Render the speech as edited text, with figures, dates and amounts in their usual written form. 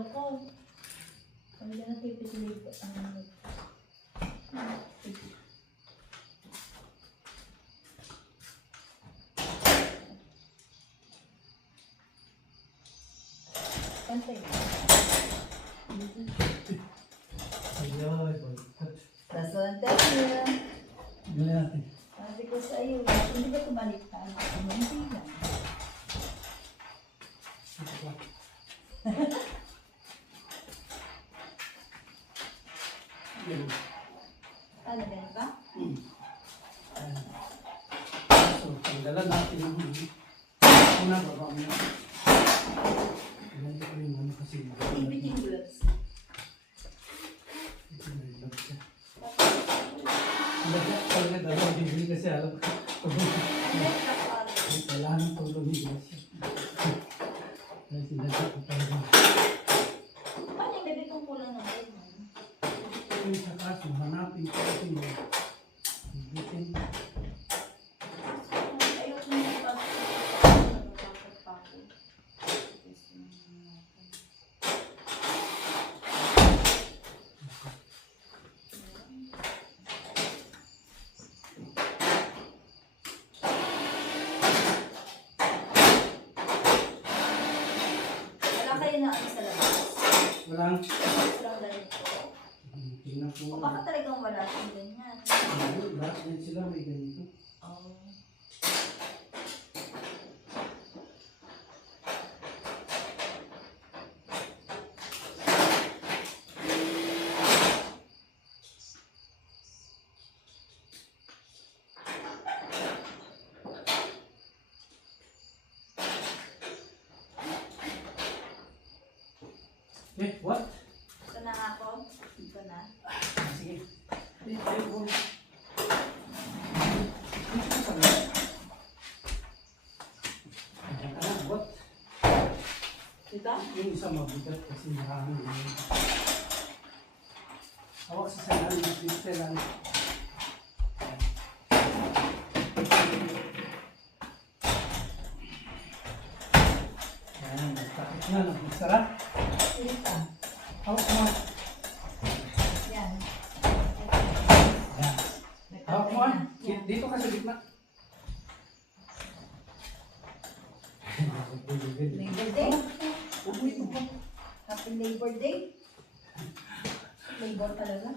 loko. Kami na napipisilip ang ano. Pantay. Ayun, balikat. Rason tayo. Gawin natin. Sabi ko sa iyo, hindi ba ito baliktad? Hindi lang. Ano ba ba? So, tanggalan natin ang una baba mo. Ganito ko yung ano kasi. Ibig yung gloves. Ito na yung love siya. Lagyan talaga dalawa bibili kasi alam ko. Kailangan ng tulong ni Gracia. Kaya sinadya ko talaga. Paano yung bebe kong kulang ng bed? Yung sa kaso, hanapin ko kasi yung bitin. Ayoko na yung wala kayo na ano sa labas? Walang, Walang ganito? tingnan ko. O baka talagang wala siyang ganyan. Lahat din sila may ganito. Oh. Eh, what? Ito na nga ako. Ito na. Sige. Eh, ayaw ko. What? Dito? Yung isa mabigat kasi marami yun. Hawak sa salan, yung salan. Ayan, takit na, nagsarap. Dito. Hawak mo. Yan. Ayan. Hawak mo. Dito ka sa gitna. Labor Day. Happy Labor Day. Labor talaga.